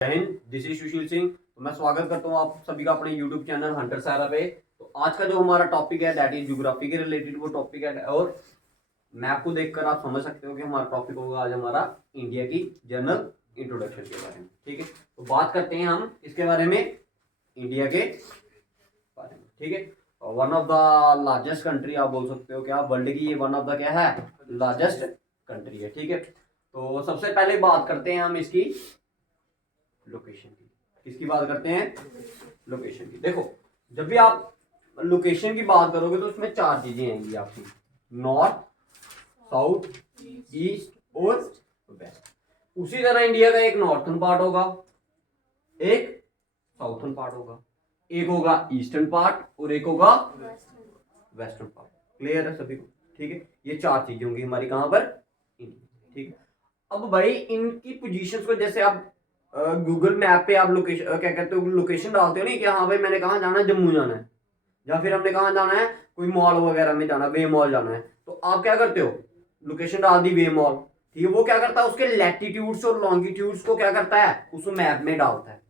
जय Hind, this is Sushil Singh. तो मैं स्वागत करता हूँ आप सभी का अपने यूट्यूब चैनल हंटर सारा पे। तो आज का जो हमारा टॉपिक है दैट इज ज्योग्राफी के रिलेटेड वो टॉपिक है, और मैप को देखकर आप समझ सकते हो कि हमारा टॉपिक होगा आज हमारा इंडिया की जनरल इंट्रोडक्शन के बारे में। ठीक है, तो बात करते हैं हम इसके बारे में, इंडिया के बारे में। ठीक है, one of the largest country आप बोल सकते हो, क्या वर्ल्ड की ये वन ऑफ द क्या है, लार्जेस्ट कंट्री है। ठीक है, तो सबसे पहले बात करते हैं हम इसकी लोकेशन की। किसकी बात करते हैं? लोकेशन की। देखो, जब भी आप लोकेशन की बात करोगे तो उसमें चार चीजें आएंगी आपकी, नॉर्थ, साउथ, ईस्ट और वेस्ट। उसी तरह इंडिया का एक नॉर्थन पार्ट होगा, एक साउथन पार्ट होगा, एक होगा ईस्टर्न पार्ट और एक होगा वेस्टर्न पार्ट। क्लियर है सभी को? ठीक है, ये चार चीजें होंगी हमारी कहां पर, इंडिया। ठीक है, अब भाई इनकी पोजीशंस को जैसे आप गूगल मैप पे आप लोकेशन क्या कहते हो, लोकेशन डालते हो नहीं कि हाँ भाई मैंने कहाँ जाना है, जम्मू जाना है, या फिर हमने कहाँ जाना है, कोई मॉल वगैरह में जाना है, वे मॉल जाना है, तो आप क्या करते हो, लोकेशन डाल दी वे मॉल। ठीक है, वो क्या करता है, उसके लैटिट्यूड्स और लॉन्गिट्यूड्स को क्या करता है, उस मैप में डालता है।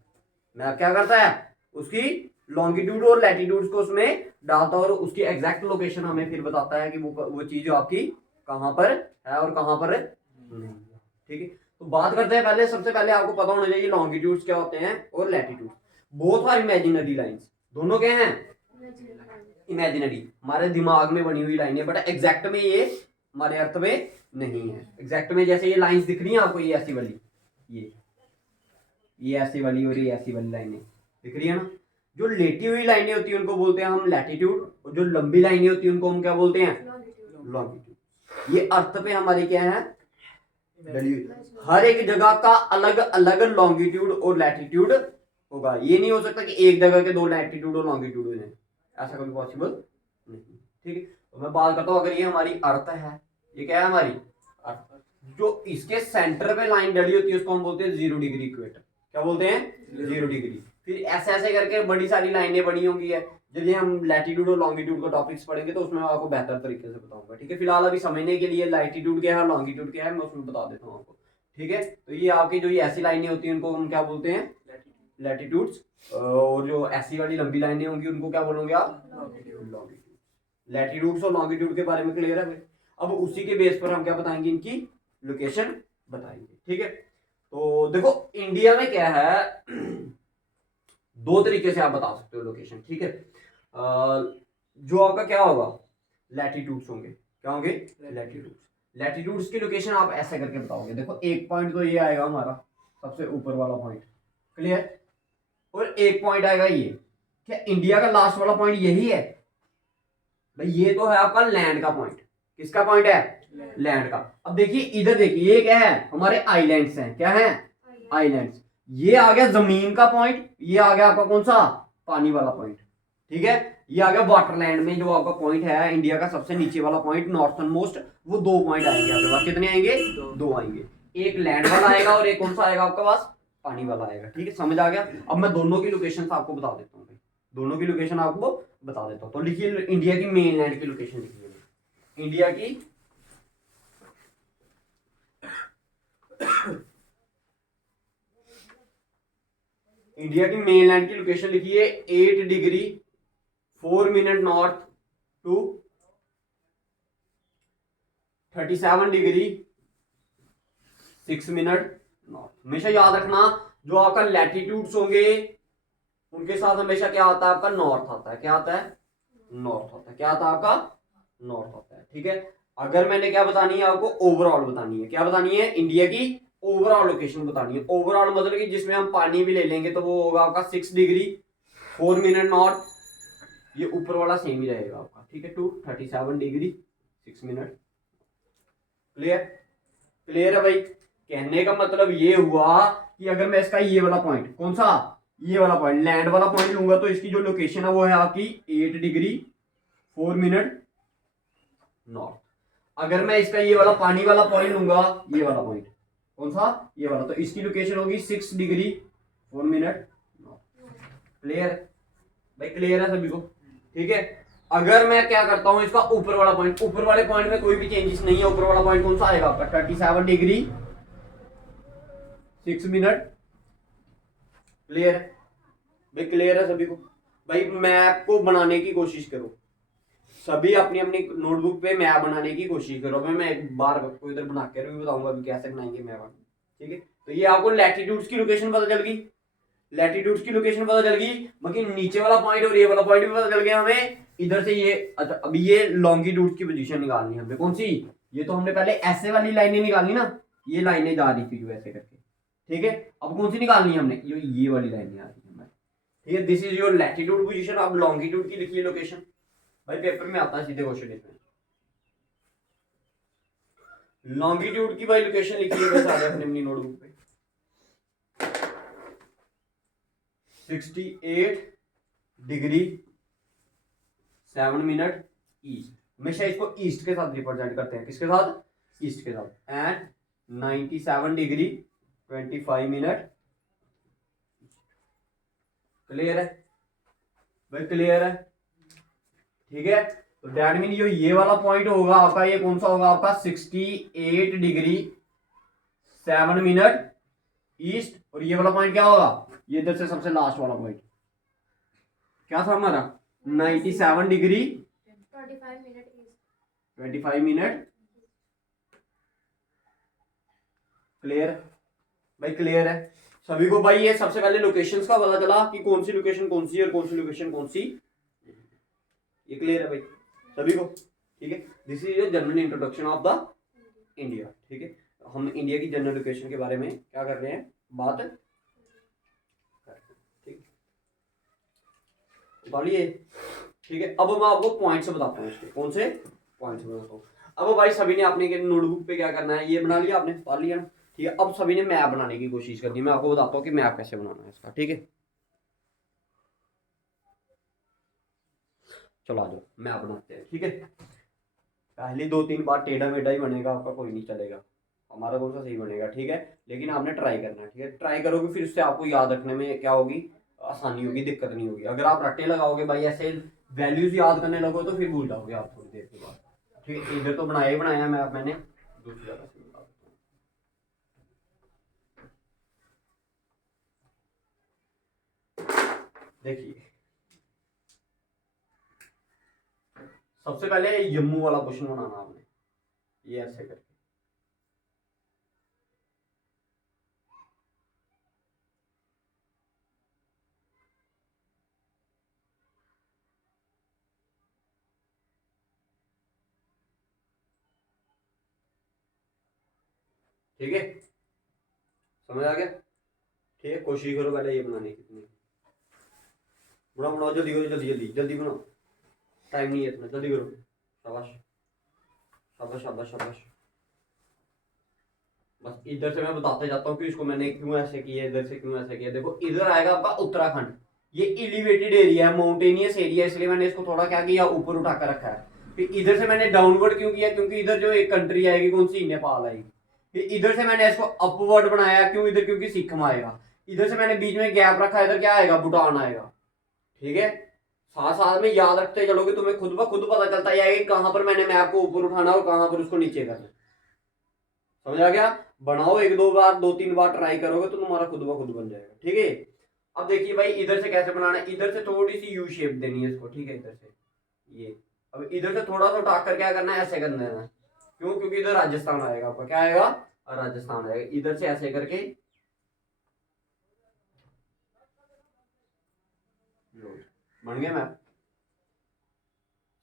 मैप क्या करता है, उसकी लॉन्गिट्यूड और लैटिट्यूड्स को उसमें डालता है और उसकी एग्जैक्ट लोकेशन हमें फिर बताता है कि वो चीज आपकी कहाँ पर है और कहाँ पर नहीं। ठीक है, तो बात करते हैं पहले, सबसे पहले आपको पता होना चाहिए लॉन्गिट्यूड्स क्या होते हैं और latitude. Both are imaginary lines, दोनों क्या हैं, इमेजिनरी, हमारे दिमाग में बनी हुई लाइन है, बट एग्जैक्ट में ये हमारे अर्थ में नहीं है। एग्जैक्ट में जैसे ये लाइंस दिख रही हैं आपको, ये ऐसी वाली, ये ऐसी वाली और ये ऐसी वाली लाइनें दिख रही है ना। जो लेटी हुई लाइनें होती हैं उनको बोलते हैं हम लैटिट्यूड, और जो लंबी लाइनें होती हैं उनको हम क्या बोलते हैं, लॉन्गिट्यूड। ये अर्थ पे हमारी क्या है, हर एक जगह का अलग अलग लॉन्गिट्यूड और लैटिट्यूड होगा। ये नहीं हो सकता कि एक जगह के दो लैटिट्यूड और लॉन्गिट्यूड हो जाए, ऐसा कभी पॉसिबल नहीं। ठीक है, तो मैं बात करता हूँ, अगर ये हमारी अर्थ है, ये क्या है हमारी अर्थ, जो इसके सेंटर पे लाइन डली होती है उसको हम बोलते हैं 0 डिग्री इक्वेटर। क्या बोलते हैं? 0 डिग्री। फिर ऐसे ऐसे करके बड़ी सारी लाइनें बनी होंगी है। जब हम लैटिट्यूड और लॉन्गिट्यूड को टॉपिक्स पढ़ेंगे तो उसमें मैं आपको बेहतर तरीके से बताऊंगा। ठीक है, फिलहाल अभी समझने के लिए लैटिट्यूड क्या है, लॉन्गिट्यूड क्या है, मैं उसमें बता देता हूँ आपको। ठीक है, तो ये आपकी जो ये ऐसी लाइनें होती हैं उनको हम क्या बोलते हैं, लैटिट्यूड्स, और जो ऐसी वाली लंबी लाइनें होंगी उनको क्या बोलोगे आप, लॉन्गिट्यूड। लैटिट्यूड्स और लॉन्गिट्यूड के बारे में क्लियर है? अब उसी के बेस पर हम क्या बताएंगे, इनकी लोकेशन बताएंगे। ठीक है, तो देखो इंडिया में क्या है, दो तरीके से आप बता सकते हो लोकेशन। ठीक है, जो आपका क्या होगा, लैटिट्यूड्स होंगे। क्या होंगे? लैटिट्यूड्स। लैटिट्यूड्स की लोकेशन आप ऐसे करके बताओगे। देखो एक पॉइंट तो ये आएगा हमारा सबसे ऊपर वाला पॉइंट, क्लियर, और एक पॉइंट आएगा ये। क्या इंडिया का लास्ट वाला पॉइंट यही है? भाई ये तो है आपका लैंड का पॉइंट। किसका पॉइंट है? लैंड का। अब देखिए इधर देखिए, ये क्या है, हमारे आइलैंड्स हैं। क्या है? आइलैंड्स। ये आ गया जमीन का पॉइंट, ये आ गया आपका कौन सा, पानी वाला पॉइंट। ठीक है, ये आ गया वाटरलैंड में जो आपका पॉइंट है, इंडिया का सबसे नीचे वाला पॉइंट, नॉर्थन मोस्ट। वो दो पॉइंट आएंगे आपके पास। कितने आएंगे? दो आएंगे। एक लैंड वाला आएगा और एक कौन सा आएगा आपके पास, पानी वाला आएगा। ठीक है, समझ आ गया? अब मैं दोनों की लोकेशन आपको बता देता हूँ, दोनों की लोकेशन आपको बता देता हूँ। तो लिखिए इंडिया की मेन लैंड की लोकेशन लिखिए, इंडिया की इंडिया की मेन लैंड की लोकेशन लिखिए 8 degree 4 minute north to 37 degree 6 minute north. हमेशा याद रखना, जो आपका लैटिट्यूड्स होंगे उनके साथ हमेशा क्या आता है आपका, नॉर्थ आता है। क्या आता है? नॉर्थ आता है। क्या आता है आपका? नॉर्थ आता है। ठीक है, अगर मैंने क्या बतानी है आपको, ओवरऑल बतानी है। क्या बतानी है? इंडिया की ओवरऑल लोकेशन बतानी है। ओवरऑल मतलब कि जिसमें हम पानी भी ले लेंगे तो वो होगा आपका 6 डिग्री 4 मिनट नॉर्थ, ये ऊपर वाला सेम ही रहेगा आपका। ठीक है, to 37 degree 6 minute. Clear? Clear है भाई? कहने का मतलब ये हुआ कि अगर मैं इसका ये वाला पॉइंट, कौन सा, ये वाला पॉइंट, लैंड वाला पॉइंट लूंगा तो इसकी जो लोकेशन है वो है आपकी 8 डिग्री 4 मिनट नॉर्थ। अगर मैं इसका ये वाला पानी वाला पॉइंट लूंगा, ये वाला पॉइंट, कौन सा, ये वाला, तो इसकी लोकेशन होगी 6 डिग्री 4 मिनट नॉर्थ। क्लियर भाई? क्लियर है सभी को? ठीक है, अगर मैं क्या करता हूं, इसका ऊपर वाला पॉइंट, ऊपर वाले पॉइंट में कोई भी चेंजेस नहीं है। ऊपर वाला पॉइंट कौन सा आएगा आपका, 37 डिग्री 6 मिनट क्लियर है भाई? क्लियर है सभी को? भाई मैप को बनाने की कोशिश करो, सभी अपनी अपनी नोटबुक पे मैप बनाने की कोशिश करो। मैं एक बार आपको इधर बना के भी बताऊंगा अभी कैसे बनाएंगे मैप, ठीक है? तो ये आपको लैटिट्यूड्स की लोकेशन पता चल गई, लैटिट्यूड्स की लोकेशन पता चल गई, बाकी नीचे वाला पॉइंट और ये वाला पॉइंट भी पता चल गया हमें। इधर से ये अच्छा, अभी ये लॉन्गिट्यूड की पोजीशन निकालनी है हमें। कौन सी? ये तो हमने पहले ऐसे वाली लाइनें निकालनी ना, ये लाइनें जा रही थी जो ऐसे करके, ठीक है? अब कौन सी निकालनी है हमने? ये वाली लाइनें आ रही है हमें, ठीक है? This is your latitude position. अब लॉन्गिट्यूड की लिखिए लोकेशन। भाई पेपर में आता है सीधे क्वेश्चन इसमें। लॉन्गिट्यूड की भाई लोकेशन लिखिए बस आगे अपनी अपनी नोटबुक पे। 68 डिग्री 7 मिनट ईस्ट। हमेशा इसको ईस्ट के साथ रिप्रेजेंट करते हैं। किसके साथ? ईस्ट के साथ। And 97 degree 25 minute. क्लियर है भाई? क्लियर है, ठीक है? तो दैट मीन ये वाला पॉइंट होगा आपका, ये कौन सा होगा आपका? 68 डिग्री 7 मिनट ईस्ट। और ये वाला पॉइंट क्या होगा? ये इधर से सबसे लास्ट वाला पॉइंट क्या था हमारा? 97 डिग्री 25 मिनट। क्लियर भाई? क्लियर है सभी को? भाई ये सबसे पहले लोकेशंस का पता चला कि कौन सी लोकेशन कौन सी और कौन सी लोकेशन कौन सी। ये क्लियर है भाई सभी को? ठीक है, this is general introduction of the India. ठीक है, हम इंडिया की जनरल लोकेशन के बारे में क्या कर रहे हैं? बात। ठीक, बताइए। ठीक है, अब मैं आपको पॉइंट्स बताता हूँ इसके। कौन से पॉइंट्स बताता हूँ? अब भाई सभी ने अपने नोटबुक पे क्या करना है? ये बना लिया आपने, पढ़ लिया। ठीक है, अब सभी ने मैप बनाने की कोशिश करनी है। मैं आपको बताता हूँ कि मैप कैसे बनाना है इसका। ठीक है, चलो आ जाओ मैप बनाते हैं। ठीक है, पहली 2-3 बार टेढ़ा मेढ़ा ही बनेगा आपका, कोई नहीं चलेगा, हमारा कौन सा सही बनेगा। ठीक है, लेकिन आपने ट्राई करना है। ठीक है, ट्राई करोगे फिर उससे आपको याद रखने में क्या होगी? आसानी होगी, दिक्कत नहीं होगी। अगर आप रट्टे लगाओगे भाई, ऐसे वैल्यूज याद करने लगो तो फिर भूल जाओगे आप थोड़ी देर के बाद। ठीक है, इधर तो बनाया ही बनाया मैप मैंने, दूसरी जगह से बता देता हूँ। देखिए, सबसे पहले जम्मू वाला क्वेश्चन बनाना आपने, ये ऐसे करके। ठीक है, समझ आ गया? ठीक है, कोशिश करो पहले ये बनाने की। बनाओ बनाओ, जल्दी करो, जल्दी जल्दी जल्दी बनाओ, टाइम नहीं है इतना, जल्दी करो। शाबाश शाबाश शाबाश शाबाश। बस इधर से मैं बताते जाता हूँ कि इसको मैंने क्यों ऐसे किया, इधर से क्यों ऐसे किया। देखो इधर आएगा आपका उत्तराखंड, ये एलिवेटेड एरिया है, माउंटेनियस एरिया, इसलिए मैंने इसको थोड़ा क्या किया, ऊपर उठा कर रखा है। फिर इधर से मैंने डाउनवर्ड क्यों किया? क्योंकि इधर जो एक कंट्री आएगी, कौन सी? नेपाल आएगी। फिर इधर से मैंने इसको अपवर्ड बनाया, क्यों? इधर क्योंकि सिक्किम आएगा। इधर से मैंने बीच में गैप रखा, इधर क्या आएगा? भूटान आएगा। ठीक है, साथ साथ में याद रखते चलोगे, तुम्हें खुद ब खुद पता चलता है कहां पर मैंने मैप को ऊपर उठाना और कहां पर उसको नीचे करना। समझ आ गया? बनाओ, 1-2 बार 2-3 बार ट्राई करोगे तो तुम्हारा खुद ब खुद बन जाएगा। ठीक है, अब देखिए भाई इधर से कैसे बनाना है। इधर से थोड़ी सी यू शेप देनी है इसको। ठीक है, इधर से ये, अब इधर से थोड़ा सा उठा कर क्या करना है? ऐसे करना है। क्यों? क्योंकि इधर राजस्थान आएगा आपका। क्या आएगा? राजस्थान आएगा। इधर से ऐसे करके बन गया मैप।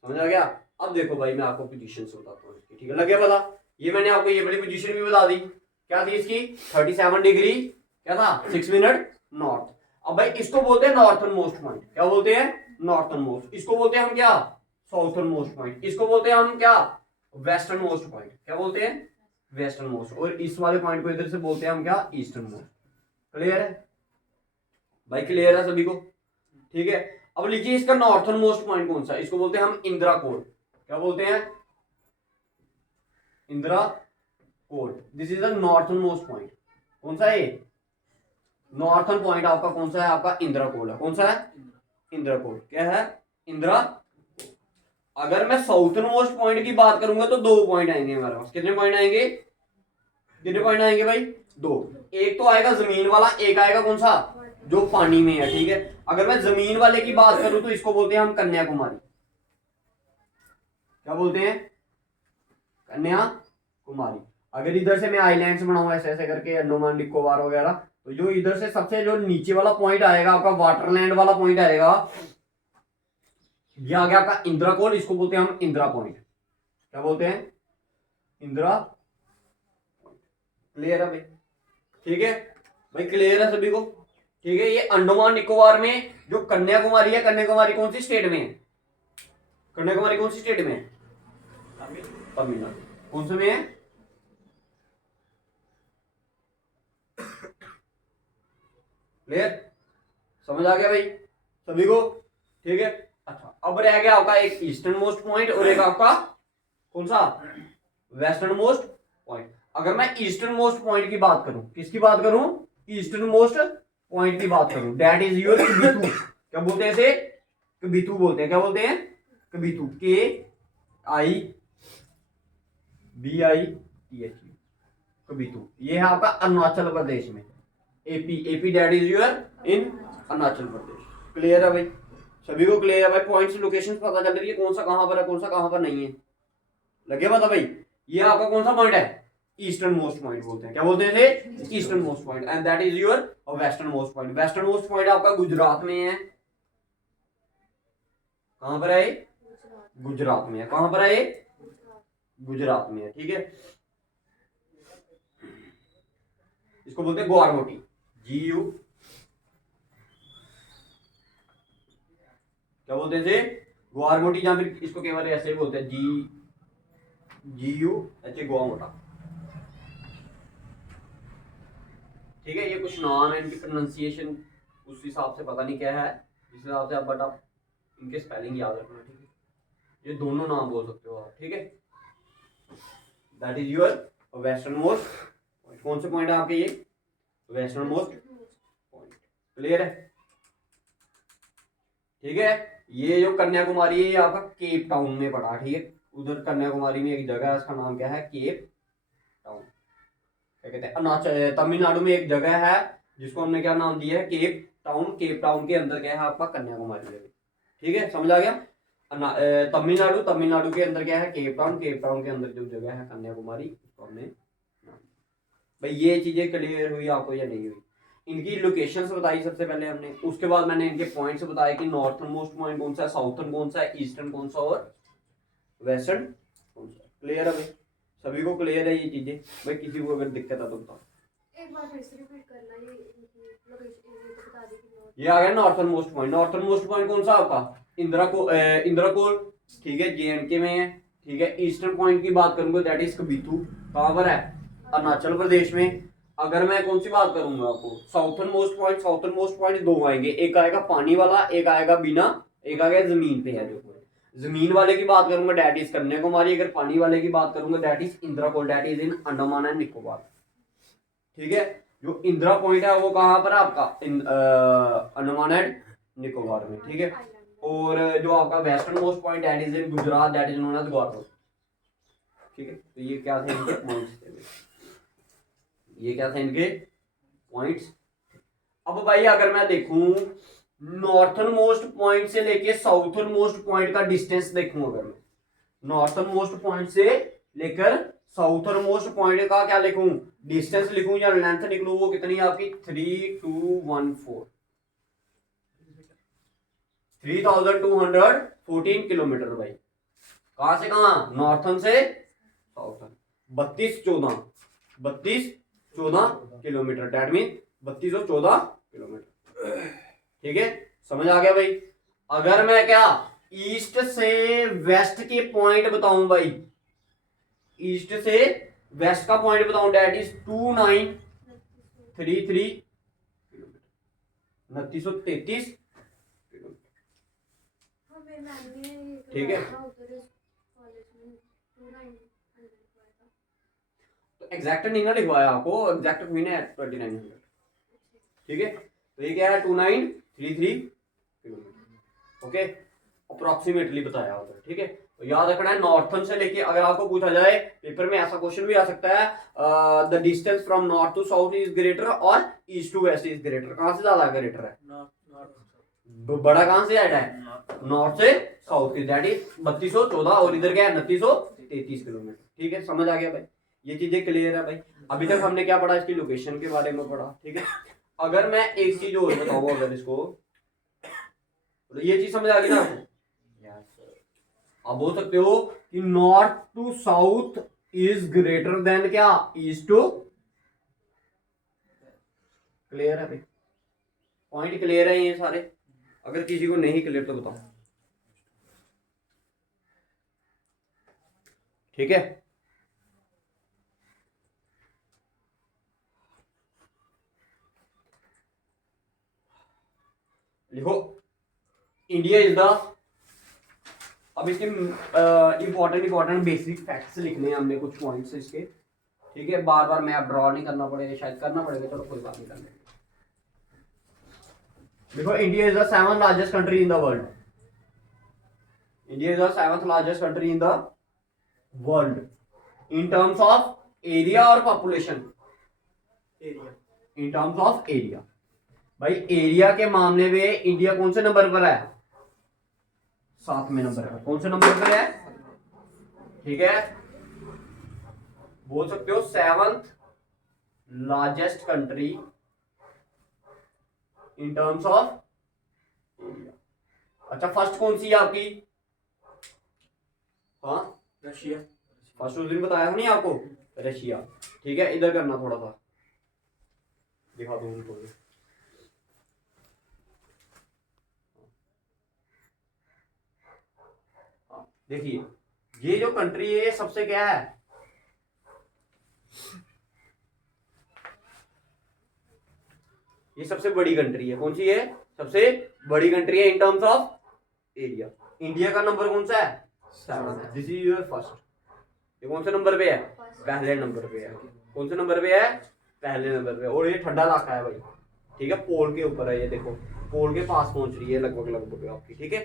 समझ आ गया? अब देखो भाई मैं आपको पोजीशन से बताता हूँ इसकी। ठीक है, लग गया पता? ये मैंने आपको ये वाली पोजीशन भी बता दी। क्या थी इसकी? 37 डिग्री क्या था? 6 मिनट नॉर्थ। अब भाई इसको बोलते हैं नॉर्थन मोस्ट पॉइंट। क्या बोलते हैं? Northern most. इसको बोलते हैं हम क्या? Southern most point. इसको बोलते हैं हम क्या? Western most point. क्या बोलते हैं? Western most. और इस वाले पॉइंट को इधर से बोलते हैं हम क्या? Eastern most. क्लियर है भाई? क्लियर है सभी को? ठीक है, अब लिखिए इसका नॉर्थन मोस्ट पॉइंट कौन सा है? इसको बोलते हैं हम इंदिरा कोड। क्या बोलते हैं? Indira code. This is the northern most point. कौन सा है? नॉर्थन पॉइंट आपका कौन सा है? आपका इंदिरा कोड है। कौन सा है? इंदिरा कोड। क्या है? इंदिरा। अगर मैं साउथर्न मोस्ट पॉइंट की बात करूंगा तो 2 पॉइंट आएंगे हमारे पास। कितने पॉइंट आएंगे? कितने पॉइंट आएंगे भाई? 2। एक तो आएगा जमीन वाला, एक आएगा कौन सा? जो पानी में है, ठीक है। अगर मैं जमीन वाले की बात करूं तो इसको बोलते हैं हम कन्याकुमारी। क्या बोलते हैं? कन्याकुमारी। अगर इधर से मैं आइलैंड्स बनाऊं ऐसे ऐसे करके, अंडमान निकोबार वगैरह, तो जो इधर से सबसे जो नीचे वाला पॉइंट आएगा आपका, वाटरलैंड वाला पॉइंट आएगा, ये आ गया आपका इंदिरा, इसको बोलते हैं हम इंदिरा पॉइंट। क्या बोलते हैं? इंदिरा। क्लियर है भाई? ठीक है भाई, क्लियर है सभी को? ठीक है। ये अंडमान निकोबार में जो कन्याकुमारी है, कन्याकुमारी कौन सी स्टेट में है? कन्याकुमारी कौन सी स्टेट में है? तमिलनाडु। कौन से में है? क्लियर? समझ आ गया भाई सभी को? ठीक है। अच्छा, अब रह गया आपका एक ईस्टर्न मोस्ट पॉइंट और एक आपका कौन सा? Western most point. अगर मैं ईस्टर्न मोस्ट पॉइंट की बात करूं, किसकी बात करूं? ईस्टर्न मोस्ट पॉइंट की बात करूं, दैट इज योर कबिथु। क्या बोलते हैं इसे? कबिथु बोलते हैं। क्या बोलते हैं? कबिथु। KIBITHU, कबिथु। ये है आपका अरुणाचल प्रदेश में, AP that is your in Arunachal Pradesh. Clear है भाई सभी को? क्लियर है भाई? पॉइंट्स लोकेशन पता चल रही है, कौन सा कहां पर है, कौन सा कहां पर नहीं है। लगे पता भाई? ये आपका कौन सा पॉइंट है? ईस्टर्न मोस्ट पॉइंट बोलते हैं। क्या बोलते हैं इसे? Eastern most point. And that is your western most point. Western most point आपका गुजरात में है। कहां पर है? गुजरात में है। कहां पर है? गुजरात में है। ठीक है। इसको बोलते हैं ग्वारमोटी। GU, क्या बोलते हैं इसे? ग्वारमोटी, या फिर इसको केवल ऐसे ही बोलते हैं GUH, ग्वामोटा। ठीक है। ये कुछ नाम है, इनकी प्रोनाउंसिएशन उस हिसाब से पता नहीं क्या है, इस हिसाब से आप, बट आप इनके स्पेलिंग याद रखना। ठीक है। ये दोनों नाम बोल सकते हो आप। ठीक है। That is your western most point. कौन से पॉइंट है आपके? ये वेस्टर्न मोस्ट पॉइंट। क्लियर है? ठीक है। ये जो कन्याकुमारी है, ये आपका केप टाउन में पड़ा। ठीक है। उधर कन्याकुमारी में एक जगह है, उसका नाम क्या है? Cape Town. क्या कहते हैं? अरुणाचल, तमिलनाडु में एक जगह है जिसको हमने क्या नाम दिया है? Cape Town. केप टाउन के अंदर क्या है? आपका कन्याकुमारी जगह। ठीक है, समझ आ गया? तमिलनाडु, तमिलनाडु के अंदर क्या है? Cape Town. केप टाउन के अंदर जो जगह है कन्याकुमारी, उसको हमने भाई, ये चीजें क्लियर हुई आपको या नहीं हुई? इनकी लोकेशंस बताई सबसे पहले हमने, उसके बाद मैंने इनके पॉइंट्स बताए कि नॉर्थर्न मोस्ट पॉइंट कौन सा है, साउथर्न कौन सा है, ईस्टर्न कौन सा और वेस्टर्न कौन सा। क्लियर है भाई सभी को? क्लियर है ये चीजें? भाई किसी को अगर दिक्कत है तो बताओ। एक बार फिर से रिपीट करना, ये लोकेशन बता दी कि ये आ गया northern most point. Northern most point कौन सा आपका? इंदिरा कोल। ठीक है, JNK में है। ठीक है। ईस्टर्न पॉइंट की बात करूंगा, दैट इज कबिथु। कहां पर है? अरुणाचल प्रदेश में। अगर मैं कौन सी बात करूंगा आपको? Southern most point. Southern most point दो आएंगे, एक आएगा पानी वाला, एक आएगा बिना, एक आएगा जमीन पे है। जो जमीन वाले की बात करूंगा दैट इज कन्याकुमारी, अगर पानी वाले की बात करूंगा that is Indira Col, that is in Andaman and Nicobar. ठीक है। जो इंदिरा पॉइंट है वो कहां पर है आपका? अंडमान एंड निकोबार में। ठीक है। और जो आपका westernmost point that is in Gujarat, that is known as Gwalior. ठीक है। तो ये क्या थे इनके पॉइंट्स थे? ये क्या थे इनके पॉइंट्स? अब भाई अगर मैं देखूं नॉर्थर्न मोस्ट पॉइंट से लेके साउथर्न मोस्ट पॉइंट का डिस्टेंस देखूं, अगर मैं नॉर्थर्न मोस्ट पॉइंट से लेकर साउथर्न मोस्ट पॉइंट का क्या लिखूं? डिस्टेंस लिखूं या लेंथ निकलूं, वो कितनी है आपकी? 3214, 3214 किलोमीटर भाई। कहां से कहां? नॉर्थर्न से southern. 3214 kilometre, that mean 3214 kilometre. ठीक है, समझ आ गया भाई? अगर मैं क्या ईस्ट से वेस्ट के पॉइंट बताऊं भाई, ईस्ट से वेस्ट का पॉइंट बताऊं, दैट इज 2933 किलोमीटर, 2933 किलोमीटर। ठीक है। तो एग्जैक्ट नहीं ना लिखवाया आपको, एग्जैक्ट हुई ना 2900। ठीक है। तो ये क्या है? 2933 किलोमीटर। ओके। अप्रोक्सीमेटली बताया होता है, ठीक है। तो याद रखना है नॉर्थन से लेके, अगर आपको पूछा जाए पेपर में ऐसा क्वेश्चन भी आ सकता है, the distance from north to south is greater or east to west is greater, कहां से ज्यादा ग्रेटर है? बड़ा कहां से ऐड है? नॉर्थ से साउथ की, दैट इज 3214 और इधर क्या है 2933 किलोमीटर, ठीक है। समझ आ गया भाई, ये चीजें क्लियर है भाई। अभी तक हमने क्या पढ़ा? इसकी लोकेशन के बारे में पढ़ा, ठीक है। अगर मैं एक चीज और बताऊं, अगर इसको, तो ये चीज समझ आ गई ना आपको? आप बोल सकते हो कि north to south is greater than क्या? East to. क्लियर है भाई? पॉइंट क्लियर है ये सारे? अगर किसी को नहीं क्लियर तो बताओ, ठीक है। लिखो इंडिया इज द, अब इसके इंपॉर्टेंट बेसिक फैक्ट्स लिखने हैं हमने, कुछ पॉइंट्स इसके, ठीक है। बार बार मैं अब ड्रॉ नहीं करना पड़ेगा, शायद करना पड़ेगा, चलो कोई बात नहीं, कर लेंगे। देखो India is the 7th largest country in the world. India is the 7th largest country in the world in terms of area और population. Area, in terms of area. भाई एरिया के मामले में इंडिया कौन से नंबर पर है? 7वें number पर। कौन से नंबर पर है? ठीक है, बोल सकते हो 7th largest country in terms of area. अच्छा फर्स्ट कौन सी है आपकी? हाँ रशिया। फर्स्ट उस दिन बताया था नहीं आपको, रशिया, ठीक है। इधर करना थोड़ा सा, दिखा दो उनको। देखिए ये जो कंट्री है ये सबसे क्या है? ये सबसे बड़ी कंट्री है। कौन सी है? सबसे बड़ी कंट्री है इन टर्म्स ऑफ एरिया। इंडिया का नंबर कौन सा है? 7। This is your first. ये कौन से नंबर पे है? पहले नंबर पे है। कौन से नंबर पे है? पहले नंबर पे। और ये ठंडा इलाका है भाई, ठीक है, पोल के ऊपर है, ये देखो पोल के पास पहुंच रही है लगभग आपकी, ठीक है।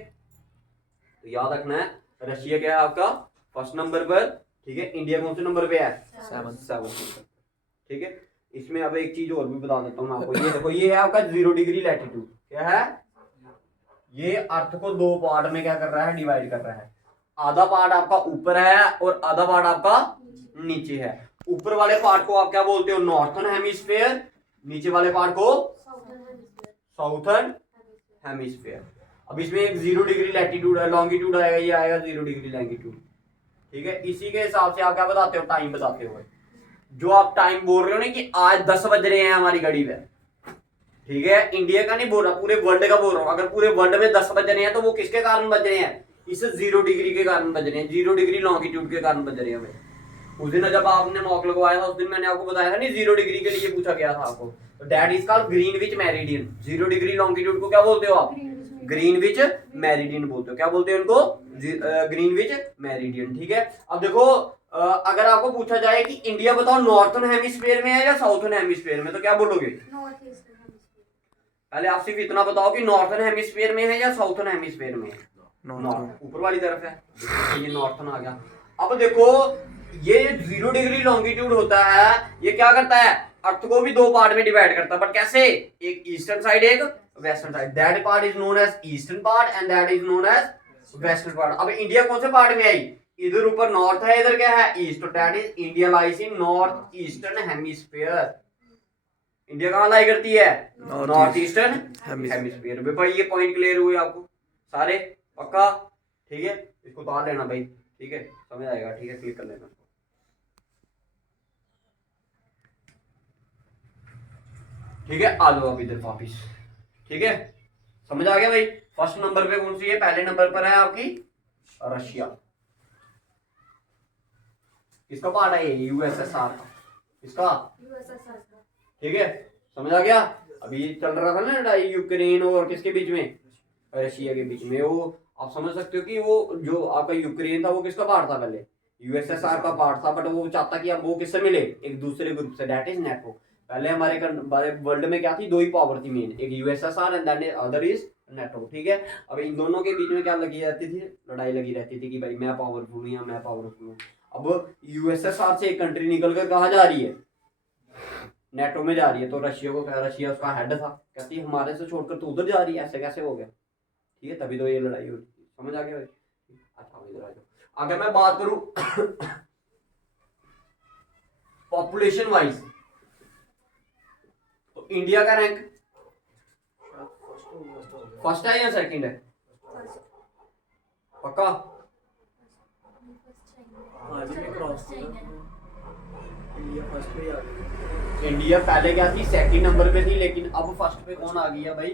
तो याद रखना है रशिया क्या है आपका फर्स्ट नंबर पर, ठीक है। इंडिया कौन से नंबर पे है? 7, ठीक है। इसमें अब एक चीज और भी बता देता हूँ आपको। ये देखो ये है आपका 0 डिग्री लैटिट्यूड। क्या है? ये अर्थ को 2 पार्ट में क्या कर रहा है? डिवाइड कर रहा है। आधा पार्ट आपका ऊपर है और आधा पार्ट आपका नीचे है। ऊपर वाले पार्ट को आप क्या बोलते हो? Northern hemisphere. नीचे वाले पार्ट को साउथर्न हेमिस्फीयर। अब इसमें एक 0 डिग्री लैटिट्यूड है, लॉन्गिट्यूड आएगा, ये आएगा 0 डिग्री लैंगिट्यूड, ठीक है। इसी के हिसाब से आप क्या बताते हो? टाइम बताते हो। जो आप टाइम बोल रहे हो ना कि आज 10 बज रहे हैं हमारी घड़ी में, ठीक है, इंडिया का नहीं बोल रहा, पूरे वर्ल्ड का बोल रहा हूं। अगर पूरे वर्ल्ड में 10 बज रहे हैं तो वो किसके कारण बज रहे हैं? इस 0 डिग्री के कारण बज रहे हैं, 0 डिग्री लॉन्गिट्यूड के कारण बज रहे हैं भाई। उस दिन जब आपने मॉक लगवाया था उस दिन मैंने आपको बताया था नहीं, 0 डिग्री के लिए पूछा गया था आपको। तो that is called Greenwich meridian. 0 degree longitude को क्या बोलते हो आप? ग्रीनविच मेरिडियन बोलते हो। क्या बोलते हैं उनको? ग्रीनविच मेरिडियन, ठीक है। अब देखो अगर आपको पूछा जाए कि इंडिया बताओ नॉर्थर्न हेमिस्फीयर में है या साउथर्न हेमिस्फीयर में, तो क्या बोलोगे? पहले आप सिर्फ इतना बताओ कि नॉर्थर्न हेमिस्फीयर में है या साउथर्न हेमिस्फीयर में है? नॉर्थ, ऊपर वाली तरफ है, ये नॉर्थर्न आ गया। अब देखो ये 0 डिग्री लॉन्गिट्यूड होता है, ये क्या करता है? अर्थ को भी 2 पार्ट में डिवाइड करता है, बट कैसे? एक ईस्टर्न साइड, एक western side. That part is known as eastern part and that is known as western part. अब इंडिया कौन से पार्ट में आई? इधर ऊपर नॉर्थ है, इधर क्या है? East. That is India lies in north eastern hemisphere. India कहाँ लाई करती है? North eastern hemisphere. भाई ये पॉइंट क्लियर हुए आपको सारे? पक्का? ठीक है, इसको उतार लेना भाई, ठीक है, समझ आएगा, ठीक है, क्लिक कर लेना। ठीक है, आ जाओ अब इधर वापिस, ठीक है, समझ आ गया भाई। फर्स्ट नंबर पे कौन सी है? पहले नंबर पर है आपकी रशिया। किसका पार्ट है ये? यूएसएसआर का। किसका? यूएसएसआर का, ठीक है, समझ आ गया। अभी चल रहा था ना लड़ाई यूक्रेन और किसके बीच में? रशिया के बीच में। वो आप समझ सकते हो कि वो जो आपका यूक्रेन था वो किसका पार्ट था? पहले यूएसएसआर का पार्ट था, बट वो चाहता कि अब वो किससे मिले? एक दूसरे ग्रुप से, दैट इज नेटो। पहले हमारे वर्ल्ड में क्या थी, दो ही पावर थी मेन, एक USSR and then other is NATO, ठीक है। अब इन दोनों के बीच में क्या लगी रहती थी, लड़ाई लगी रहती थी कि भाई मैं पावरफुल हूँ या मैं पावरफुल हूँ। अब यूएसएसआर से एक कंट्री निकल कर कहाँ जा रही है, नेटो में जा रही है, तो रशिया को क्या, रशिया उसका हेड था, कहती हमारे से छोड़कर तो उधर जा रही है, ऐसे कैसे हो गया, ठीक है, तभी तो ये लड़ाई हुई, समझ आ गया भाई। अच्छा इधर आ जाओ। अगर मैं बात करूं पॉपुलेशन वाइज, तो इंडिया का रैंक फर्स्ट है या सेकंड है, फर्स्ट पक्का? इंडिया पहले क्या थी, सेकंड नंबर पे थी, लेकिन अब फर्स्ट पे कौन आ गया भाई,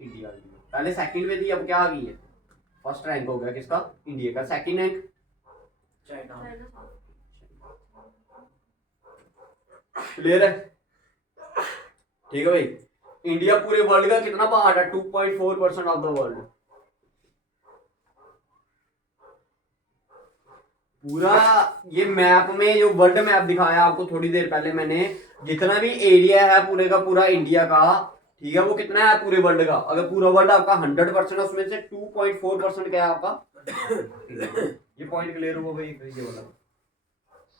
इंडिया आ गई। पहले सेकंड पे थी, अब क्या आ गई है, फर्स्ट रैंक हो गया किसका, इंडिया का। Second rank China. क्लियर है, ठीक है भाई। इंडिया पूरे वर्ल्ड का कितना पार्ट है, 2.4% ऑफ द वर्ल्ड। पूरा ये मैप में जो वर्ल्ड मैप दिखाया आपको थोड़ी देर पहले मैंने, जितना भी एरिया है पूरे का पूरा इंडिया का, ठीक है, वो कितना है पूरे वर्ल्ड का। अगर पूरा वर्ल्ड आपका 100% है, उसमें से 2.4% क्या है आपका। ये पॉइंट क्लियर हुआ भाई,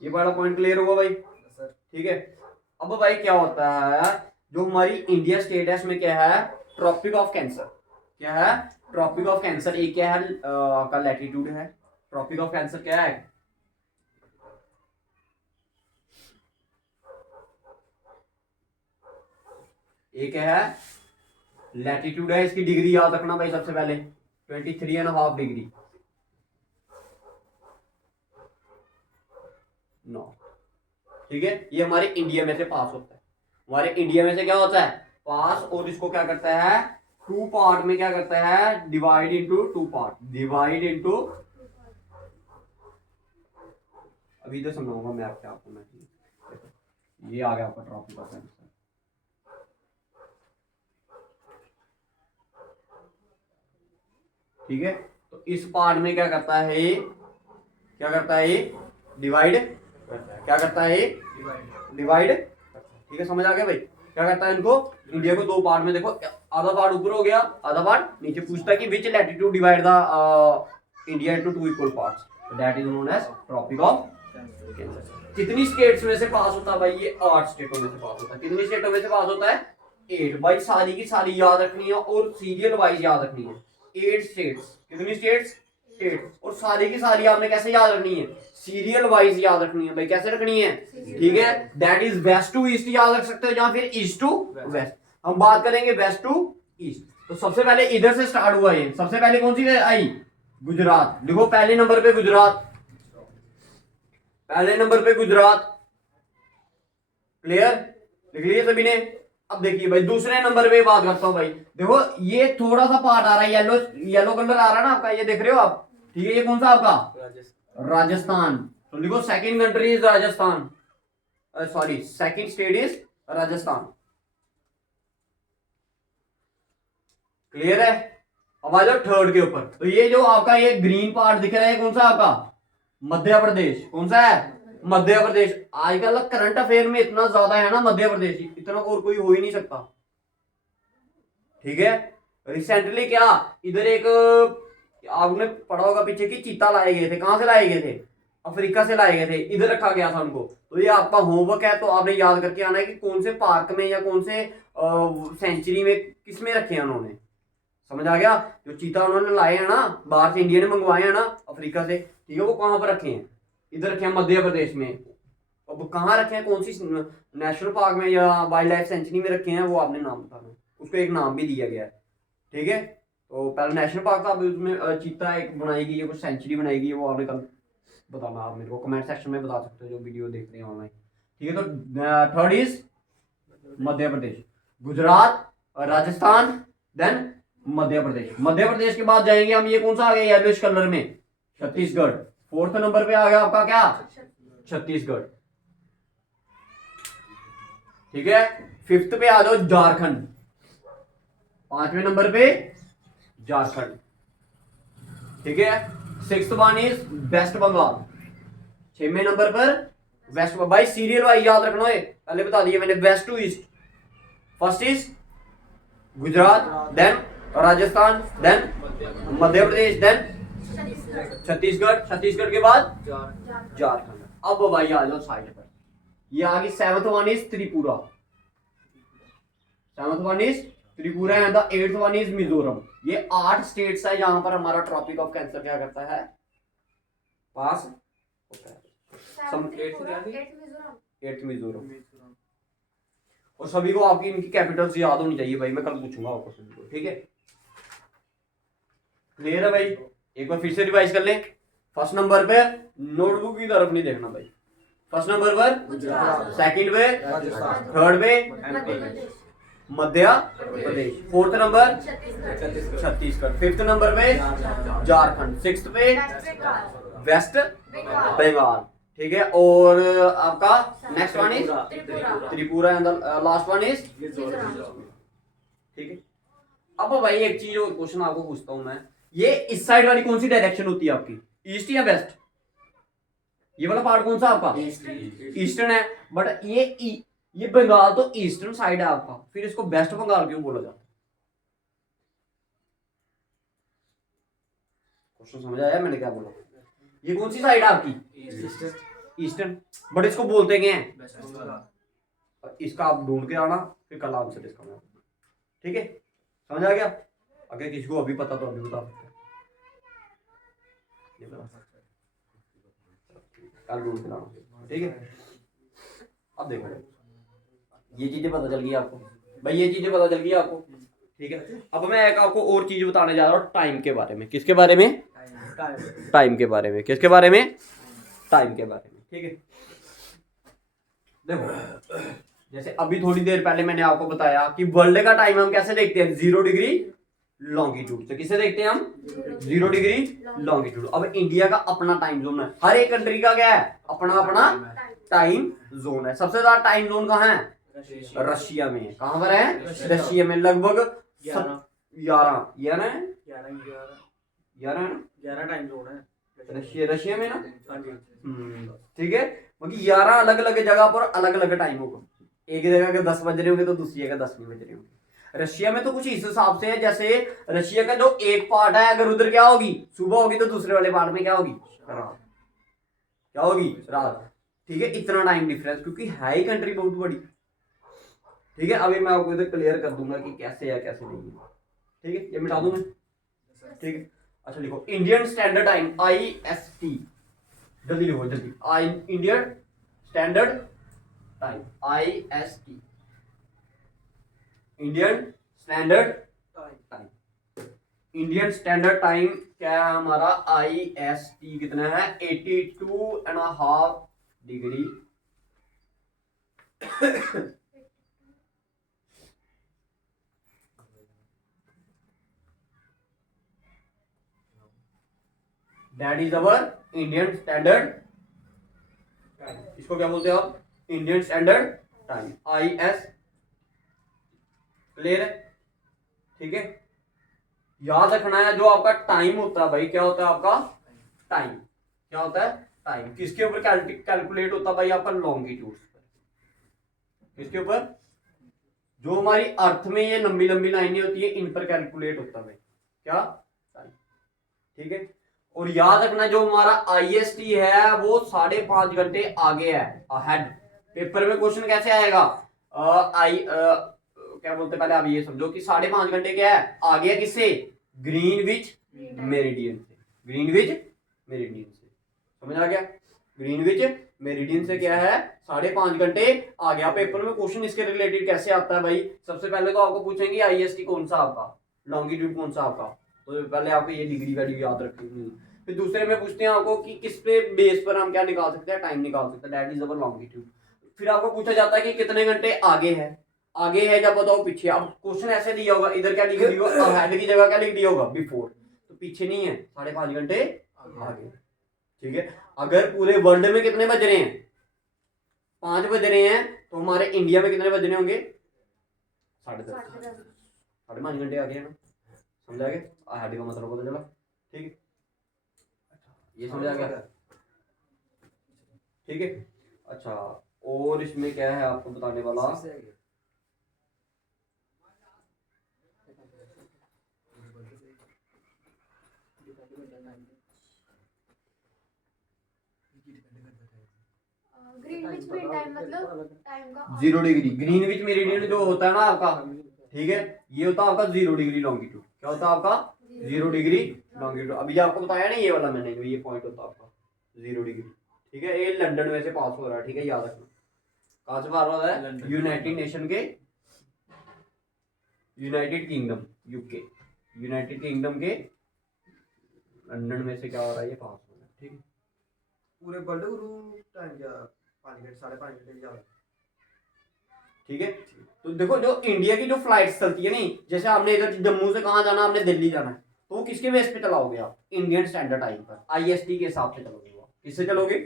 ये वाला पॉइंट क्लियर हुआ भाई, ठीक है। अब भाई क्या होता है, जो हमारी इंडिया स्टेट है इसमें क्या है, ट्रॉपिक ऑफ कैंसर, क्या है, ट्रॉपिक ऑफ कैंसर। एक क्या है आपका लैटिट्यूड है, ट्रॉपिक ऑफ कैंसर क्या है, एक है लैटिट्यूड है, इसकी डिग्री याद रखना भाई सबसे पहले, 23.5 डिग्री नो, ठीक है। ये हमारे इंडिया में से पास होता है, हमारे इंडिया में से क्या होता है, पास, और इसको क्या करता है, टू पार्ट में क्या करता है, divide into two part, divide into, अभी तो समझाऊंगा मैं आपको मैं, ये आ गया आपका ट्रॉपिक ऑफ कैंसर, ठीक है। तो इस पार्ट में क्या करता है ये, क्या करता है ये, डिवाइड, क्या करता है ये, डिवाइड, ठीक है, समझ आ गया भाई। क्या करता है इनको, इंडिया को दो पार्ट में, देखो आधा पार्ट ऊपर हो गया, आधा पार्ट नीचे। पूछता है कि which latitude divide the India into two equal parts, that is known as tropic of cancer. कितनी स्टेट्स में से पास होता है भाई, ये 8 स्टेटों में से पास होता है। कितनी स्टेटों में से पास होता है, 8 भाई, सारी की सारी याद रखनी है और सीरियल वाइज याद रखनी है। 8 स्टेट्स, कितनी स्टेट्स, 8, और सारी की सारी आपने कैसे याद रखनी है, सीरियल वाइज याद रखनी है भाई, कैसे रखनी है, ठीक है। That is west to east याद रख सकते हो, या फिर ईस्ट टू वेस्ट। हम बात करेंगे वेस्ट टू ईस्ट। तो सबसे पहले इधर से स्टार्ट हुआ ये, सबसे पहले कौन सी आई, गुजरात। देखो पहले नंबर पे गुजरात, पहले नंबर पे गुजरात, क्लियर, लिख लिया सभी ने। अब देखिए भाई दूसरे नंबर पे बात करता हूं भाई, देखो ये थोड़ा सा पार्ट आ रहा है, येलो येलो कलर आ रहा है ना आपका, ये देख रहे हो आप, ठीक है। ये कौन सा आपका, राजस्थान। तो देखो second country is Rajasthan, sorry second state is Rajasthan, clear है। अब आ जाओ थर्ड के ऊपर, तो ये जो आपका ये ग्रीन पार्ट दिख रहा है कौन सा आपका, मध्य प्रदेश। कौन सा है, मध्य प्रदेश। आजकल करंट अफेयर में इतना ज्यादा है ना मध्य प्रदेश, इतना और कोई हो ही नहीं सकता, ठीक है। रिसेंटली क्या इधर एक आपने पढ़ा होगा पीछे की चीता लाए गए थे, कहां से लाए गए थे, अफ्रीका से लाए गए थे, इधर रखा गया था उनको। तो ये आपका होमवर्क है, तो आपने याद करके आना है कि कौन से पार्क में या कौन से सेंचुरी में किस में रखे हैं उन्होंने, समझ आ गया। जो चीता उन्होंने लाए हैं ना बाहर से, इंडिया ने मंगवाए हैं ना अफ्रीका से, ठीक है, वो कहां पर रखे हैं, इधर रखे हैं मध्य प्रदेश में। अब कहाँ रखे हैं, कौन सी नेशनल पार्क में या वाइल्ड लाइफ सेंचुरी में रखे हैं, वो आपने नाम बताना, उसको एक नाम भी दिया गया है, ठीक है। तो पहले नेशनल पार्क था, अभी उसमें चीता एक बनाई गई है, कुछ सेंचुरी बनाई गई है, वो आपने कल बताना, आप मेरे को कमेंट सेक्शन में बता सकते हो जो वीडियो देख रहे हैं ऑनलाइन, ठीक है। तो third is Madhya Pradesh, Gujarat, Rajasthan, then Madhya Pradesh. Madhya Pradesh के बाद जाएंगे हम, ये कौन सा आ गया येलोइश कलर में, छत्तीसगढ़। फोर्थ नंबर पे आ गया आपका क्या, छत्तीसगढ़, ठीक है। फिफ्थ पे आ जाओ झारखंड, 5वें नंबर पे झारखंड, ठीक है। Sixth one is West Bengal, 6वें नंबर पर वेस्ट। भाई सीरियल वाइज याद रखना है, पहले बता दिया मैंने, west to east. First is Gujarat, then Rajasthan, then Madhya Pradesh, then Chhattisgarh, Chhattisgarh के बाद झारखंड। अब भाई आ जाओ साइड पर, ये आ गई। Seventh one is Tripura, seventh one is Tripura and the eighth one is Mizoram. ये 8 स्टेट्स है जहां पर हमारा ट्रॉपिक ऑफ कैंसर क्या करता है, पास होता है। एट्थ मिजोरम। और सभी को आपकी इनकी कैपिटल्स याद होनी चाहिए भाई, मैं कल पूछूंगा आपको सभी को, ठीक है। क्लियर है भाई? एक बार फिर से रिवाइज कर लें। फर्स्ट नंबर पे नोटबुक की तरफ नहीं देखना भाई। फर्स्ट नंबर पर गुजरात, सेकंड पे राजस्थान, थर्ड पे Madhya Pradesh, Madhya Pradesh, fourth number Chhattisgarh, fifth number पे झारखंड, सिक्स्थ पे वेस्ट बंगाल, ठीक है। और आपका next one is Tripura and last one is, ठीक है। अब भाई एक चीज और क्वेश्चन आपको पूछता हूं मैं, ये इस साइड वाली कौन सी डायरेक्शन होती है आपकी, ईस्ट या वेस्ट? ये वाला पार्ट कौन सा आपका? ईस्टर्न है। बट ये बंगाल तो ईस्टर्न साइड है आपका, फिर इसको वेस्ट बंगाल क्यों बोला जाता है? क्वेश्चन समझ आया मैंने क्या बोला? ये कौन सी साइड है आपकी? ईस्टर्न। बट इसको बोलते क्या हैं? इसका आप ढूंढ के आना, फिर कल आंसर इसका मैं, ठीक है। समझ आ गया? अगर किसी को अभी पता तो अभी बता सकते हैं, कल ढूंढ के लाना, ठीक है। अब देखो ये चीजें पता चल गई आपको भाई, ये चीजें पता चल गई आपको, ठीक है। अब मैं एक आपको और चीज बताने जा रहा हूँ, टाइम के बारे में। किसके बारे में? टाइम के बारे में। किसके बारे में? टाइम के बारे में, ठीक है। देखो जैसे अभी थोड़ी देर पहले मैंने आपको बताया कि वर्ल्ड का टाइम हम कैसे देखते हैं, 0 डिग्री लॉन्गिट्यूड से। किसे देखते हैं हम? 0 डिग्री लॉन्गिट्यूड। अब इंडिया का अपना टाइम जोन है, हर एक कंट्री का क्या है? अपना अपना टाइम जोन है। सबसे ज्यादा टाइम जोन कहाँ है? रशिया में। कहां पर है? रशिया में। लगभग 11 है ना, 11 टाइम जोन है रशिया में ना, ठीक है। बाकी 11 अलग अलग जगह पर अलग अलग टाइम होगा। एक जगह के 10 बज रहे होंगे तो दूसरी जगह 10 नहीं बज रहे होंगे। रशिया में तो कुछ इस हिसाब से है, जैसे रशिया का जो एक पार्ट है, अगर उधर क्या होगी, सुबह होगी, तो दूसरे वाले पार्ट में क्या होगी, रात। क्या होगी? रात, ठीक है। इतना टाइम डिफरेंस, क्योंकि है ही कंट्री बहुत बड़ी, ठीक है। अभी मैं आपको इधर क्लियर कर दूंगा कि कैसे है कैसे नहीं है, ठीक है। ये मिटा दूं मैं, ठीक है। अच्छा लिखो इंडियन स्टैंडर्ड टाइम, IST। जल्दी लिखो जल्दी, Indian standard time, IST, Indian standard time. Indian standard time क्या है हमारा? IST कितना है? 82.5 degree that is our Indian standard time. इसको क्या बोलते हो आप? Indian standard time, IS। Clear है? ठीक है। याद रखना है, जो आपका टाइम होता है भाई, क्या होता है आपका? टाइम। क्या होता है? टाइम। किसके ऊपर कैलकुलेट होता है भाई? आपका लॉन्गिट्यूड पर। किसके ऊपर? जो हमारी अर्थ में ये लंबी लंबी लाइनें होती है, इन पर कैलकुलेट होता है भाई, क्या? टाइम, ठीक है। और याद रखना, जो हमारा IST है वो 5.5 घंटे आगे है, अहेड। पेपर में क्वेश्चन कैसे आएगा? क्या बोलते हैं पहले आप ये समझो कि 5.5 घंटे क्या है? आगे है किससे? ग्रीनविच मेरिडियन से। ग्रीनविच मेरिडियन से, समझ आ गया? ग्रीनविच मेरिडियन से क्या है? 5.5 घंटे आ गया। पेपर में क्वेश्चन इसके रिलेटेड कैसे आता है भाई? सबसे पहले तो आपको पूछेंगे IST कौन सा आपका, लॉन्गिट्यूड कौन सा आपका, तो पहले आपको ये डिग्री वैल्यू याद रखनी। फिर दूसरे में पूछते हैं आपको कि किस पे बेस पर हम क्या निकाल सकते हैं? टाइम निकाल सकते हैं, दैट इज अवर लॉन्गिट्यूड। फिर आपको पूछा जाता है कि कितने घंटे आगे है। आगे है जब बताओ पीछे। अब क्वेश्चन ऐसे दिया होगा, इधर क्या लिख दिया होगा? अहेड की जगह क्या लिख दिया होगा? बिफोर। तो पीछे नहीं है, 5.5 घंटे आगे, ठीक है। अगर पूरे वर्ल्ड में कितने बज रहे हैं? 5 बज रहे हैं, तो हमारे इंडिया में कितने बजने होंगे? 10:30। 5.5 घंटे आगे है ना, समझ आ गया? अहेड का मतलब पता चला, ठीक है। ये समझ आ गया, ठीक है। अच्छा, और इसमें क्या है आपको बताने वाला, ग्रीनविच मीन टाइम मतलब टाइम का 0 डिग्री। ग्रीनविच मेरिडियन जो होता है ना आपका, ठीक है, ये होता है आपका 0 डिग्री लॉन्गिट्यूड। क्या होता है आपका? 0 डिग्री लॉन्गिट्यूड। अभी आपको बताया ना ये वाला मैंने, जो ये पॉइंट होता है आपका 0 डिग्री, ठीक है। ये लंदन में से पास हो रहा है, ठीक है, याद रखना। कहाँ से पास हो रहा है? यूनाइटेड नेशन के, United kingdom, UK, United kingdom के लंदन में से क्या हो रहा है, ये पास हो रहा है, ठीक है। पूरे वर्ल्ड गुरु टाइम क्या 5 घंटे 5.5 घंटे जा, ठीक है। तो देखो जो इंडिया की जो फ्लाइट्स चलती है नहीं, जैसे आपने इधर जम्मू से कहाँ जाना, आपने दिल्ली जाना है, तो वो किसके बेस पे चलाओगे आप? इंडियन स्टैंडर्ड टाइम पर, आईएसटी के हिसाब से चलोगे। वो किससे चलोगे?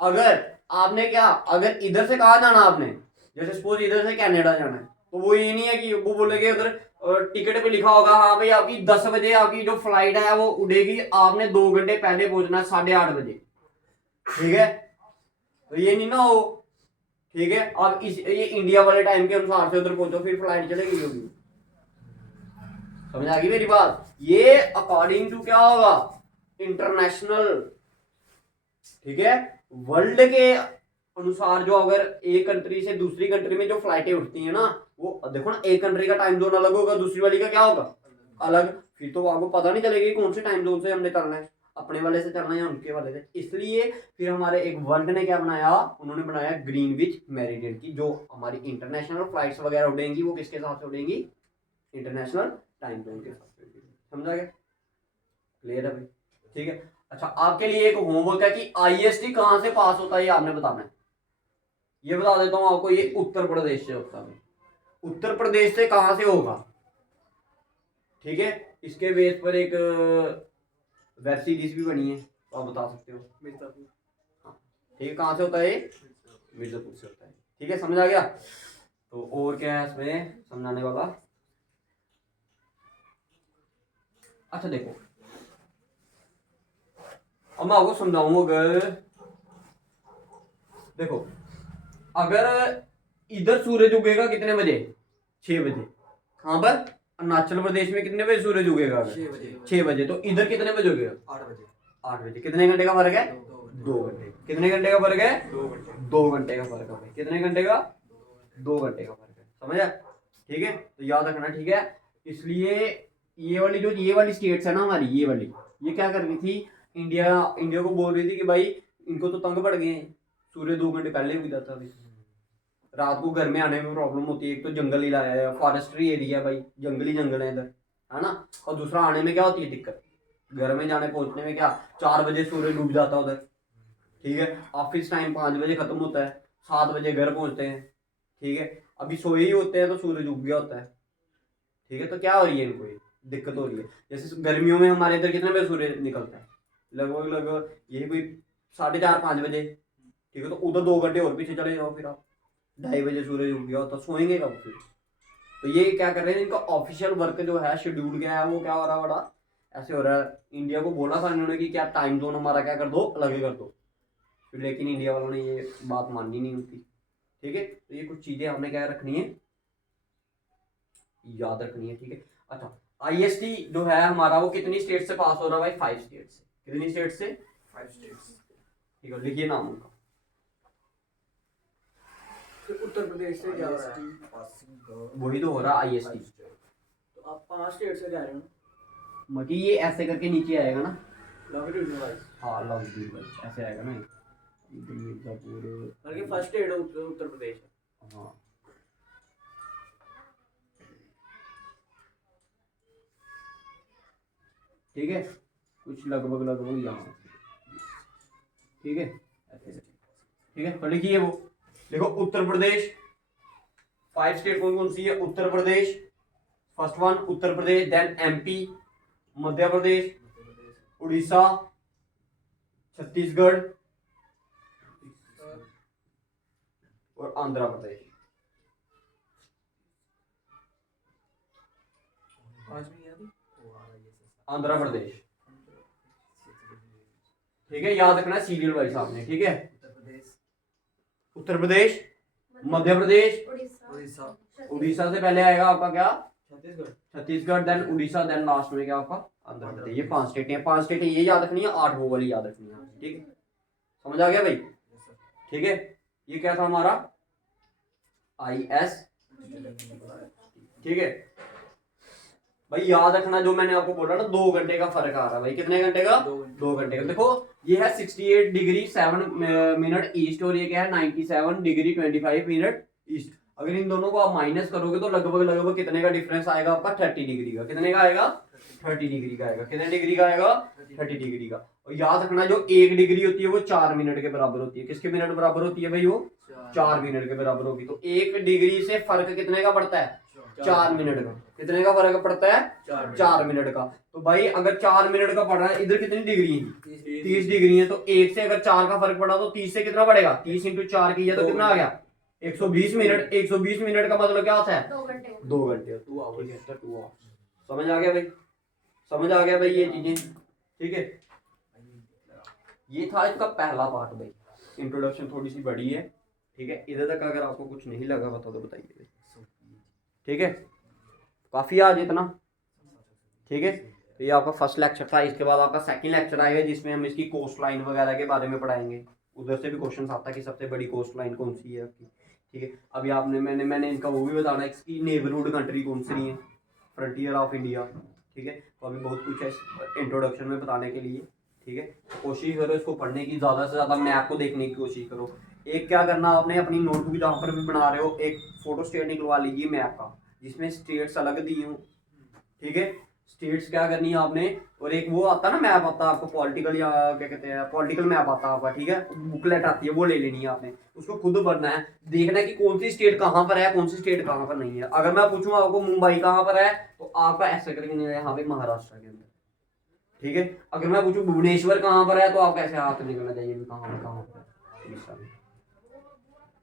अगर आपने क्या, अगर इधर से कहाँ जाना आपने, जैसे सपोज इधर से कनाडा जाना है, तो वो ये नहीं है कि वो बोलेगे उधर टिकट पे लिखा होगा हाँ भाई आपकी 10 बजे आपकी जो फ्लाइट है वो उड़ेगी, आपने 2 घंटे पहले पहुंचना है 8:30 बजे, ठीक है। तो ये नहीं ना हो, ठीक है। अब इस ये इंडिया वाले टाइम के अनुसार से उधर पहुंचो, फिर फ्लाइट चलेगी होगी। समझ आ गई मेरी बात? ये अकॉर्डिंग टू क्या होगा? इंटरनेशनल, ठीक है, वर्ल्ड के अनुसार। जो अगर एक कंट्री से दूसरी कंट्री में जो फ्लाइटें उठती है ना, वो देखो ना, एक कंट्री का टाइम जोन अलग होगा, दूसरी वाली का क्या होगा? अलग। फिर तो आपको पता नहीं चलेगी कौन से टाइम जोन से हमने चलना है, अपने वाले से चलना है या उनके वाले से। इसलिए फिर हमारे एक वर्ल्ड ने क्या बनाया, उन्होंने बनाया ग्रीनविच मेरिडियन की। जो हमारी इंटरनेशनल फ्लाइट्स वगैरह उड़ेंगी वो किसके साथ से उड़ेंगी? इंटरनेशनल टाइम जोन के साथ से उड़ेंगी। समझा गया? क्लियर है भाई? ठीक है। अच्छा, आपके लिए एक होमवर्क है कि आईएसटी कहां से पास होता है, ये आपने बताना है। ये बता देता हूं आपको, ये उत्तर प्रदेश से होता है। उत्तर प्रदेश से कहां से होगा, ठीक है। इसके बेस पर एक वेब सीरीज भी बनी है, तो आप बता सकते हो। मिर्जापुर। हाँ, ठीक है। कहाँ से होता है ये? मिर्जापुर से होता है, ठीक है। समझ आ गया? तो और क्या है इसमें समझाने वाला? अच्छा देखो, अब मैं आपको समझाऊंगा। अगर देखो, अगर इधर सूरज उगेगा कितने बजे? 6 बजे। कहाँ पर? अरुणाचल प्रदेश में कितने बजे सूरज उगेगा? 6 बजे। 6 बजे। तो इधर कितने बजे उगेगा? 8 बजे। 8 बजे। कितने घंटे का फर्क है? 2 घंटे। कितने घंटे का फर्क है? 2 घंटे। 2 घंटे का फर्क है भाई। कितने घंटे का? 2 घंटे का फर्क है। समझा? ठीक है, तो याद रखना, ठीक है। इसलिए ये वाली जो ये वाली स्टेट्स है ना हमारी, ये वाली, ये क्या कर रही थी? इंडिया इंडिया को बोल रही थी कि भाई इनको तो तंग पड़ गए हैं, सूर्य 2 घंटे पहले उग जाता है। रात को घर में आने में प्रॉब्लम होती है। एक तो जंगल इलाका है, फॉरेस्ट्री एरिया भाई, जंगल ही जंगल है इधर, है ना। और दूसरा आने में क्या होती है दिक्कत, घर में जाने पहुंचने में क्या, 4 बजे सूर्य डूब जाता है उधर, ठीक है। ऑफिस टाइम 5 बजे खत्म होता है, 7 बजे घर पहुंचते हैं, ठीक है। अभी सोए ही होते हैं तो सूरज उग गया होता है, ठीक है। तो क्या हो रही है इनको, ये दिक्कत हो रही है। जैसे गर्मियों में हमारे इधर कितने बजे सूर्य निकलता है? लगभग लगभग यही कोई 4:30-5 बजे, ठीक है। तो उधर 2 घंटे और पीछे चले जाओ, फिर आप 2:30 बजे सूरज उग गया होता, सोएंगे कब फिर? तो ये क्या कर रहे हैं, इनका ऑफिशियल वर्क जो है, शेड्यूल क्या है, वो क्या हो रहा है, बड़ा ऐसे हो रहा है। इंडिया को बोला था इन्होंने कि क्या टाइम जोन हमारा क्या कर दो, अलग कर दो, फिर लेकिन इंडिया वालों ने ये बात माननी नहीं होती, ठीक है। तो ये कुछ चीजें हमने क्या रखनी है, याद रखनी है, ठीक है। अच्छा, आईएसटी जो है हमारा, वो कितनी स्टेट से पास हो रहा है भाई? 5 स्टेट से। कितनी स्टेट से? 5 स्टेट्स। ठीक है, लिखिए नाम उनका। फिर उत्तर प्रदेश से क्या हो रहा है? पासिंग वही तो हो रहा है आईएसटी। तो आप 5 स्टेट से जा रहे हो ना, मतलब ये ऐसे करके नीचे आएगा ना, लॉन्गिट्यूड वाइज। हाँ लॉन्गिट्यूड ऐसे आएगा ना, मिर्जापुर, बल्कि फर्स्ट स्टेट उत्तर प्रदेश है। हाँ। ठीक है, कुछ लगभग लगभग यहाँ, ठीक है, ऐसे, ठीक है। तो लिखिए वो, देखो उत्तर प्रदेश, 5 स्टेट कौन कौन सी है? Uttar Pradesh first one, Uttar Pradesh, then MP, Madhya Pradesh, Orissa, Chhattisgarh और आंध्र प्रदेश। आंध्र प्रदेश, ठीक है। याद रखना सीरियल वाइज आपने, ठीक है। उत्तर प्रदेश, उत्तर प्रदेश, मध्य प्रदेश, उड़ीसा, उड़ीसा, उड़ीसा से पहले आएगा आपका क्या, Chhattisgarh, Chhattisgarh, then Orissa, then last में क्या आपका आंध्र प्रदेश। ये 5 स्टेटें हैं, 5 स्टेटें ये याद रखनी है, 8 वो वाली याद रखनी है, ठीक है, समझ आ गया भाई, ठीक है। ये क्या था हमारा IS, ठीक है भाई। याद रखना जो मैंने आपको बोला ना 2 घंटे का फर्क आ रहा है भाई, कितने घंटे का, 2 घंटे का। देखो ये है 68 डिग्री 7 मिनट ईस्ट और ये क्या है 97 डिग्री 25 मिनट ईस्ट। अगर इन दोनों को आप माइनस करोगे तो लगभग कितने का डिफरेंस आएगा आपका, 30 डिग्री का। कितने का आएगा, 30 डिग्री का आएगा। कितने डिग्री का आएगा, 30 डिग्री का। और याद रखना जो 1 डिग्री होती है वो 4 मिनट के बराबर होती है। किसके मिनट बराबर होती है भाई, वो 4 मिनट के बराबर होगी। तो 1 डिग्री से फर्क कितने का पड़ता है, 4 मिनट का। कितने का फर्क पड़ता है, 4 मिनट का। तो भाई अगर 4 मिनट का पड़ रहा है, इधर कितनी डिग्री है, 30 डिग्री है। तो 1 से अगर 4 का फर्क पड़ा तो 30 से कितना पड़ेगा, 30 × 4 किया तो कितना आ गया, 120 मिनट। 120 मिनट का मतलब क्या होता है, 2 घंटे। 2 घंटे, 2 आवर्स। समझ आ गया भाई, समझ आ गया भाई ये चीजें, ठीक है। ये था इसका पहला पार्ट भाई, इंट्रोडक्शन थोड़ी सी बड़ी है, ठीक है। इधर तक अगर आपको कुछ नहीं लगा बता तो बताइए भाई, ठीक है। काफी आज इतना, ठीक है। तो ये आपका फर्स्ट लेक्चर था। इसके बाद आपका सेकंड लेक्चर आएगा जिसमें हम इसकी कोस्ट लाइन वगैरह के बारे में पढ़ाएंगे। उधर से भी क्वेश्चन आता है कि सबसे बड़ी कोस्ट लाइन कौन सी है आपकी, ठीक है। अभी आपने मैंने इनका वो भी बताना है इसकी नेबरहुड कंट्री कौन सी है, फ्रंटियर ऑफ इंडिया, ठीक है। तो अभी बहुत कुछ है इंट्रोडक्शन में बताने के लिए, ठीक है। कोशिश करो इसको पढ़ने की, ज़्यादा से ज़्यादा मैप को देखने की कोशिश करो। एक क्या करना आपने, अपनी नोटबुक जहाँ पर भी बना रहे हो एक फोटो स्टेट निकलवा लीजिए मैप का, जिसमें स्टेट्स अलग दी हूँ, ठीक है। स्टेट्स क्या करनी है आपने, और एक वो आता है ना मैप आता है आपको पॉलिटिकल, या क्या कहते हैं पॉलिटिकल मैप आता है आपका, ठीक है। बुकलेट आती है वो ले लेनी है आपने, उसको खुद भरना है, देखना है कि कौन सी स्टेट कहाँ पर है, कौन सी स्टेट कहाँ पर नहीं है। अगर मैं पूछूँ आपको मुंबई कहाँ पर है तो आपका ऐसा करके नहीं है यहाँ पे महाराष्ट्र के अंदर, ठीक है। अगर मैं पूछूँ भुवनेश्वर कहाँ पर है तो आपका ऐसे हाथ निकलना चाहिए कहाँ पर,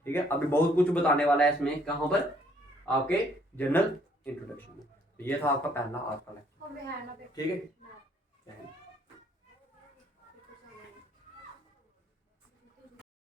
ठीक है। अभी बहुत कुछ बताने वाला है इसमें, कहाँ पर, आपके जनरल इंट्रोडक्शन में। तो ये था आपका पहला आज का लेक्चर, ठीक है।